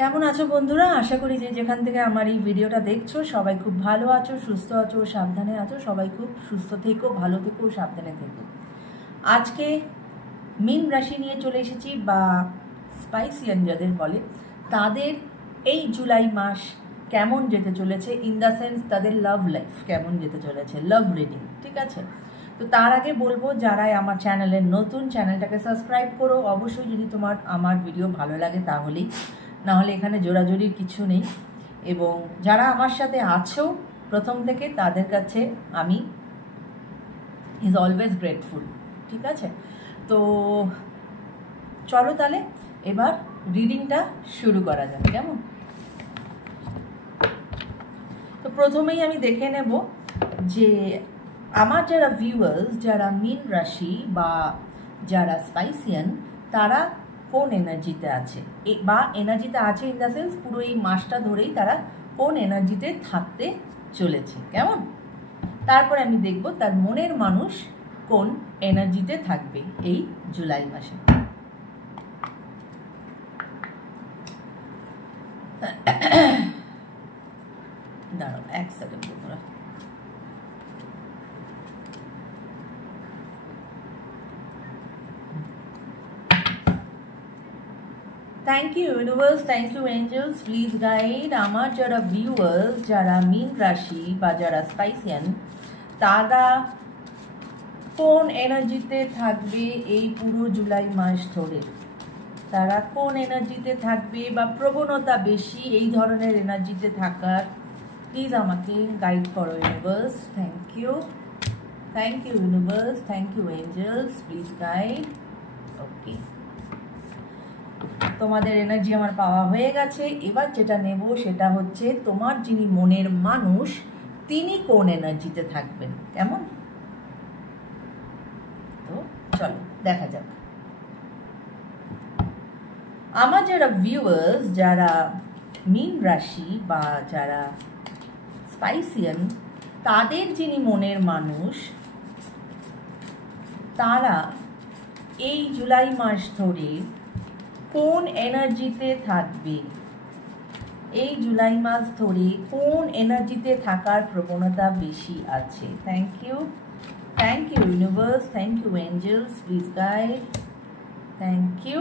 কেমন আছো বন্ধুরা? আশা করি যে যেখান থেকে আমার এই ভিডিওটা দেখছো সবাই খুব ভালো আছো, সুস্থ আছো, সাবধানে আছো। সবাই খুব সুস্থ থেকো, ভালো থেকো, সাবধানে থেকো। আজকে মীন রাশি নিয়ে চলে এসেছি, বা স্পাইসিয়ান যাদের বলে, তাদের এই জুলাই মাস কেমন যেতে চলেছে, ইন দ্য সেন্স তাদের লাভ লাইফ কেমন যেতে চলেছে, লাভ রিডিং, ঠিক আছে? তো তার আগে বলবো, যারা আমার চ্যানেলের নতুন, চ্যানেলটাকে সাবস্ক্রাইব করো অবশ্যই, যদি তোমার আমার ভিডিও ভালো লাগে তাহলেই, নাহলে এখানে জোরাজোরির কিছু নেই। এবং যারা আমার সাথে আছো প্রথম থেকে, তাদের কাছে আমি ইজ অলওয়েজ গ্রেটফুল, ঠিক আছে? তো চলো তাহলে এবার রিডিংটা শুরু করা যাবে, কেমন? তো প্রথমেই আমি দেখে নেব যে আমার যারা ভিউয়ার্স, যারা মীন রাশি বা যারা স্পাইসিয়ান, তারা কোন এনার্জিতে আছে, বা এনার্জিতে আছে ইন দ্য সেন্স পুরো এই মাসটা ধরেই তারা কোন এনার্জিতে থাকতে চলেছে, কেমন? তারপরে আমি দেখব তার মনের মানুষ কোন এনার্জিতে থাকবে এই জুলাই মাসে। দাঁড়াও এক সেকেন্ড বন্ধুরা। Thank you universe, thank you angels, please guide আমার যারা ভিউয়ার্স, যারা মীন রাশি বা যারা স্পাইসিয়ান, তারা কোন এনার্জিতে থাকবে এই পুরো জুলাই মাস ধরে। তারা কোন এনার্জিতে থাকবে বা প্রবণতা বেশি এই ধরনের এনার্জিতে থাকার, প্লিজ আমাকে গাইড করো universe. Thank you universe, thank you angels, please guide. Okay, তোমাদের এনার্জি আমার পাওয়া হয়ে গেছে। এবার যেটা নেব সেটা হচ্ছে তোমার যিনি মনের মানুষ, তিনি কোন এনার্জিতে থাকবেন, কেমন? তো চলো দেখা যাক। আমার যারা ভিউয়ার্স, যারা মীন রাশি বা যারা স্পাইসিয়ান, তাদের যিনি মনের মানুষ, তারা এই জুলাই মাস ধরে কোন এনার্জিতে থাকবে, এই জুলাই মাস ধরে কোন এনার্জিতে থাকার প্রবণতা বেশি আছে। Thank you universe, thank you angels, please guide. Thank you.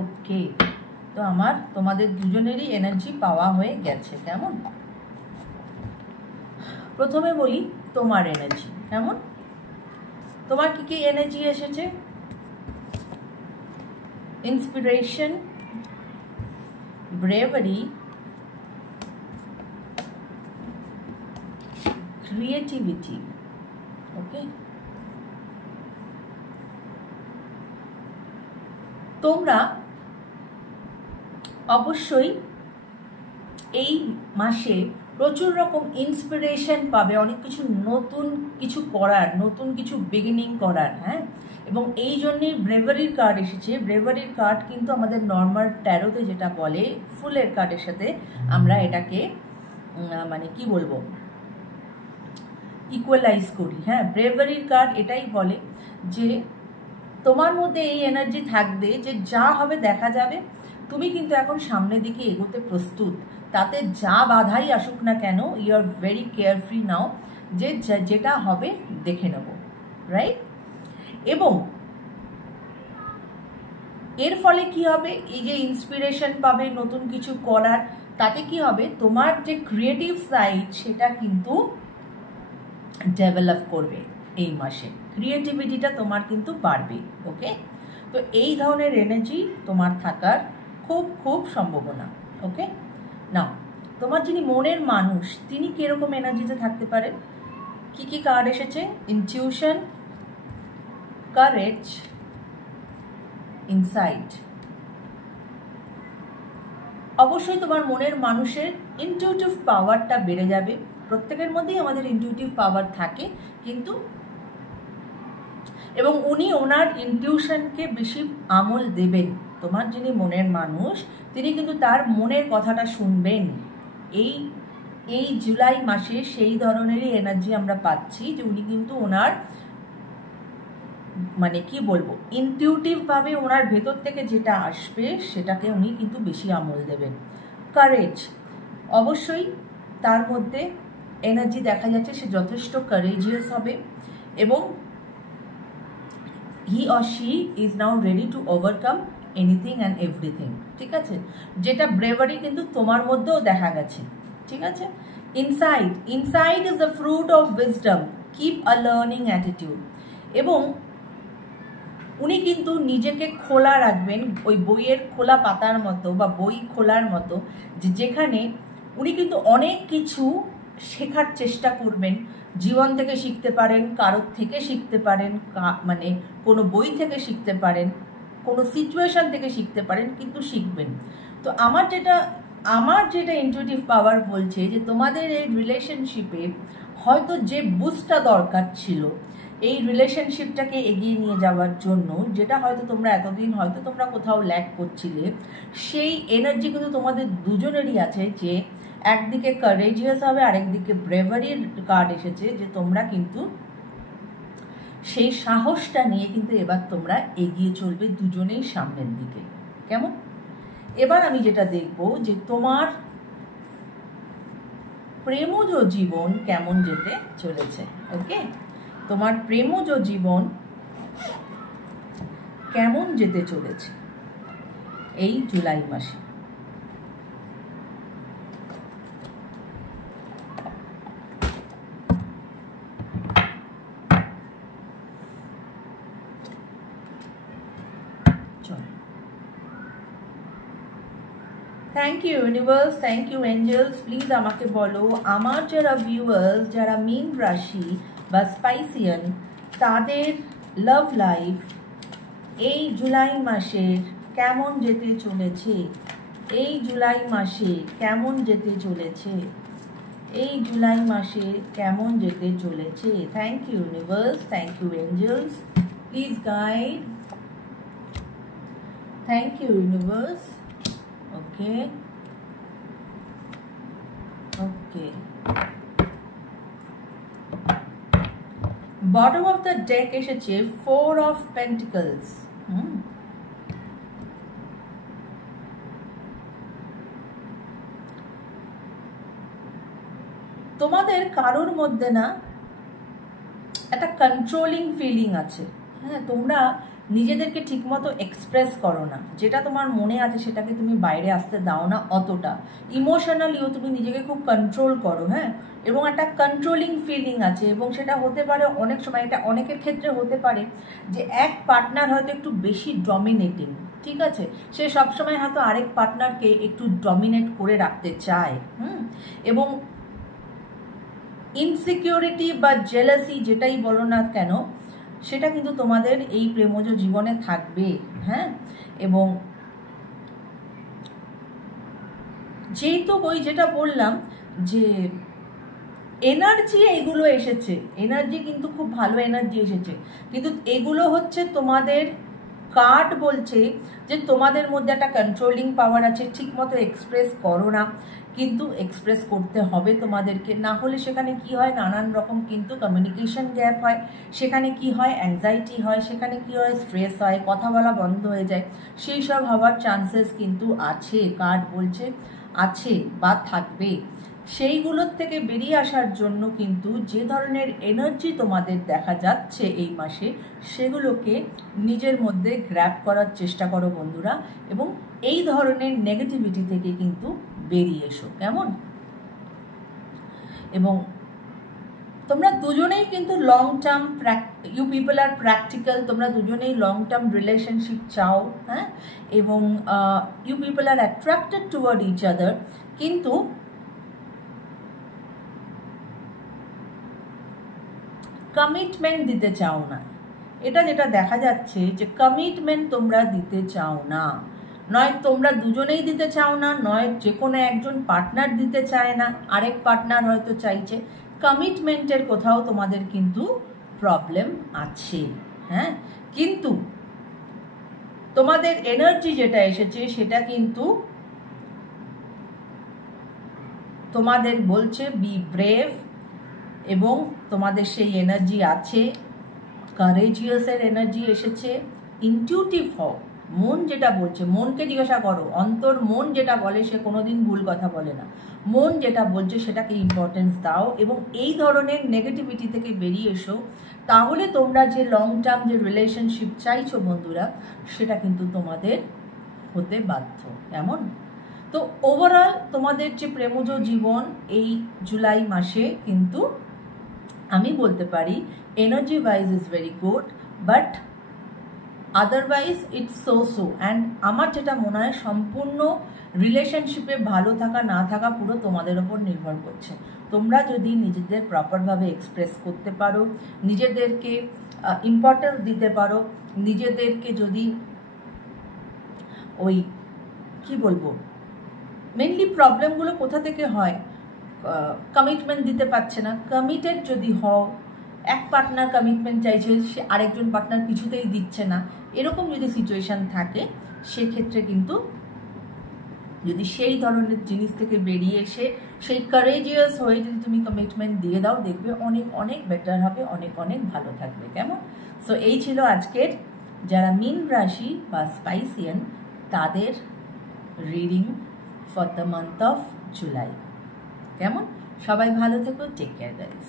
Okay, তো আমার তোমাদের দুজনেরই এনার্জি পাওয়া হয়ে গেছে, কেমন? প্রথমে বলি তোমার এনার্জি কেমন, তোমার কি কি এনার্জি এসেছে? Inspiration, bravery, creativity. ওকে, তোমরা অবশ্যই এই মাসে প্রচুর রকম ইন্সপিরেশন পাবে, অনেক কিছু নতুন কিছু করার, নতুন কিছু বিগিনিং করার, হ্যাঁ। এবং এই জন্যেই ব্রেভারির কার্ড এসেছে। ব্রেভারির কার্ড কিন্তু আমাদের নর্মাল ট্যারোতে যেটা বলে ফুলের কার্ডের সাথে আমরা এটাকে মানে কি বলবো, ইকুয়ালাইজ করি, হ্যাঁ। ব্রেভারির কার্ড এটাই বলে যে তোমার মধ্যে এই এনার্জি থাকবে যে যা হবে দেখা যাবে, তুমি কিন্তু এখন সামনের দিকে এগোতে প্রস্তুত, তাতে যা বাধাই আসুক না কেন, ইউ আর ভেরি কেয়ারফ্রি নাও, যে যেটা হবে দেখে নেব, রাইট? এবং এর ফলে কি হবে, এই যে ইন্সপিরেশন পাবে নতুন কিছু করার, তাতে কি হবে, তোমার যে ক্রিয়েটিভ সাইড সেটা কিন্তু ডেভেলপ করবে এই মাসে, ক্রিয়েটিভিটিটা তোমার কিন্তু বাড়বে। ওকে, তো এই ধরনের এনার্জি তোমার থাকার খুব খুব সম্ভাবনা। ওকে, নাও তোমার যিনি মনের মানুষ, তিনি কিরকম এনার্জিতে থাকতে পারেন, কি কি কার্ড এসেছে? Intuition, courage, insight. অবশ্যই তোমার মনের মানুষের ইনটিউটিভ পাওয়ারটা বেড়ে যাবে। প্রত্যেকের মধ্যেই আমাদের ইনটিউটিভ পাওয়ার থাকে, কিন্তু এবং উনি ওনার ইনটিউশনকে বেশি আমল দেবেন। তোমার যিনি মনের মানুষ, তিনি কিন্তু তার মনের কথাটা শুনবেন। এই জুলাই মাসে সেই ধরনেরই এনার্জি আমরা পাচ্ছি যে উনি কিন্তু ওনার মানে কি বলবো, ইনটিউটিভভাবে ওনার ভেতর থেকে যেটা আসবে সেটাকে উনি কিন্তু বেশি আমল দেবেন। কারেজ, অবশ্যই তার মধ্যে এনার্জি দেখা যাচ্ছে, সে যথেষ্ট কারেজিয়াস হবে এবং he or she is now ready to overcome anything and everything. ঠিক আছে, যেটা ব্রেভারি কিন্তু তোমার মধ্যেও দেখা গেছে। ঠিক আছে, inside is the fruit of wisdom, keep a learning attitude. এবং উনি কিন্তু নিজেকে খোলা রাখবেন, ওই বইয়ের খোলা পাতার মতো বা বই খোলার মতো, যেখানে উনি কিন্তু অনেক কিছু শেখার চেষ্টা করবেন। জীবন থেকে শিখতে পারেন, কারোর থেকে শিখতে পারেন, মানে কোনো বই থেকে শিখতে পারেন, কোনো সিচুয়েশন থেকে শিখতে পারেন, কিন্তু শিখবেন। তো আমার যেটা ইনটিউটিভ পাওয়ার বলছে যে তোমাদের এই রিলেশনশিপে হয়তো যে বুস্টটা দরকার ছিল এই রিলেশনশিপটাকে এগিয়ে নিয়ে যাওয়ার জন্য, যেটা হয়তো তোমরা এতদিন হয়তো তোমরা কোথাও ল্যাক করছিলে, সেই এনার্জি কিন্তু তোমাদের দুজনেরই আছে। যে একদিকে কারেজিয়াস হবে, আরেকদিকে ব্রেভারির কার্ড এসেছে, যে তোমরা কিন্তু সেই সাহসটা নিয়ে কিন্তু এবার তোমরা এগিয়ে চলবে দুজনেই সামনের দিকে। কেমন? এবার আমি যেটা দেখবো যে তোমার প্রেমজ জীবন কেমন যেতে চলেছে। ওকে, তোমার প্রেমজ জীবন কেমন যেতে চলেছে এই জুলাই মাসে। Thank you universe, thank you angels. Please আমাকে বলো আমার যারা ভিউয়ার্স, যারা মীন রাশি বা স্পাইসিয়ান, তাদের লাভ লাইফ এই জুলাই মাসের কেমন যেতে চলেছে। এই জুলাই মাসে কেমন যেতে চলেছে, এই জুলাই মাসে কেমন যেতে চলেছে। Thank you universe, thank you angels, please guide. Thank you universe. Okay okay, bottom of the deck এসেছে 4 অফ পেন্টিকলস। তোমাদের কারোর মধ্যে না একটা কন্ট্রোলিং ফিলিং আছে। হ্যাঁ, তোমরা নিজেদেরকে ঠিকমতো এক্সপ্রেস করো না, যেটা তোমার মনে আছে সেটাকে তুমি বাইরে আসতে দাও না অতটা। ইমোশনালিও তুমি নিজেকে খুব কন্ট্রোল করো। হ্যাঁ, এবং একটা কন্ট্রোলিং ফিলিং আছে, এবং সেটা হতে পারে অনেক সময়, এটা অনেকের ক্ষেত্রে হতে পারে যে এক পার্টনার হয়তো একটু বেশি ডমিনেটিং। ঠিক আছে, সে সবসময় হয়তো আরেক পার্টনারকে একটু ডমিনেট করে রাখতে চায়। এবং ইনসিকিউরিটি বা জেলাসি যেটাই বলো না কেন, সেটা কিন্তু তোমাদের এই প্রেমজ জীবনে থাকবে। হ্যাঁ, এবং যেহেতু ওই যেটা বললাম যে এনার্জি এগুলো এসেছে, এনার্জি কিন্তু খুব ভালো এনার্জি এসেছে, কিন্তু এগুলো হচ্ছে তোমাদের কার্ড বলছে যে তোমাদের মধ্যে একটা কন্ট্রোলিং পাওয়ার আছে, ঠিক মতো এক্সপ্রেস করো না, কিন্তু এক্সপ্রেস করতে হবে তোমাদেরকে। না হলে সেখানে কি হয়, নানান রকম কিন্তু কমিউনিকেশন গ্যাপ হয়, সেখানে কি হয়, অ্যাংজাইটি হয়, সেখানে কি হয়, স্ট্রেস হয়, কথা বলা বন্ধ হয়ে যায়, সেই সব হওয়ার চান্সেস কিন্তু আছে, কার্ড বলছে আছে বা থাকবে। সেইগুলোর থেকে বেরিয়ে আসার জন্য কিন্তু যে ধরনের এনার্জি তোমাদের দেখা যাচ্ছে এই মাসে, সেগুলোকে নিজের মধ্যে গ্র্যাব করার চেষ্টা করো বন্ধুরা, এবং এই ধরনের নেগেটিভিটি থেকে কিন্তু বেরিয়ে এসো। কেমন? এবং তোমরা দুজনেই কিন্তু long term, you people are practical, তোমরা দুজনেই লং টার্ম রিলেশনশিপ চাও। হ্যাঁ, এবং you people are attracted toward each other, কিন্তু কমিটমেন্ট দিতে চাও না। এটা যেটা দেখা যাচ্ছে যে কমিটমেন্ট তোমরা দিতে চাও না, নয় তোমরা দুজনেই দিতে চাও না, নয় যে কোনো একজন পার্টনার দিতে চায় না, আরেক পার্টনার হয়তো চাইছে। কমিটমেন্টের কোথাও তোমাদের কিন্তু প্রবলেম আছে। হ্যাঁ, কিন্তু তোমাদের এনার্জি যেটা এসেছে সেটা কিন্তু তোমাদের বলছে বি ব্রেভ, এবং তোমাদের সেই এনার্জি আছে, কারেজিয়াসের এনার্জি এসেছে। ইনটিউটিভ হও, মন যেটা বলছে, মনকে জিজ্ঞাসা করো, অন্তর মন যেটা বলে সে কোনোদিন ভুল কথা বলে না। মন যেটা বলছে সেটাকে ইম্পর্টেন্স দাও এবং এই ধরনের নেগেটিভিটি থেকে বেরিয়ে এসো। তাহলে তোমরা যে লং টার্ম যে রিলেশনশিপ চাইছো বন্ধুরা, সেটা কিন্তু তোমাদের হতে বাধ্য। কেমন? তো ওভারঅল তোমাদের যে প্রেমজ জীবন এই জুলাই মাসে কিন্তু আমি বলতে পারি energy wise is very good, but otherwise it's so and আমার যেটা মনে হয় সম্পূর্ণ রিলেশনশিপে ভালো থাকা না থাকা পুরো তোমাদের ওপর নির্ভর করছে। তোমরা যদি নিজেদের প্রপারভাবে এক্সপ্রেস করতে পারো, নিজেদেরকে ইম্পর্টেন্স দিতে পারো, নিজেদেরকে যদি ওই কি বলবো, মেনলি প্রবলেমগুলো কোথা থেকে হয়, কমিটমেন্ট দিতে পারছে না। কমিটেড যদি হও, এক পার্টনার কমিটমেন্ট চাইছে, সে আরেকজন পার্টনার কিছুতেই দিচ্ছে না, এরকম যদি সিচুয়েশান থাকে, সেক্ষেত্রে কিন্তু যদি সেই ধরনের জিনিস থেকে বেরিয়ে এসে সেই কারেজিয়াস হয়ে যদি তুমি কমিটমেন্ট দিয়ে দাও, দেখবে অনেক অনেক বেটার হবে, অনেক অনেক ভালো থাকবে। কেমন? সো এই ছিল আজকের যারা মীন রাশি বা স্পাইসিয়ান তাদের reading for the month of July. কেমন? সবাই ভালো থেকো, টেক কেয়ার গাইস।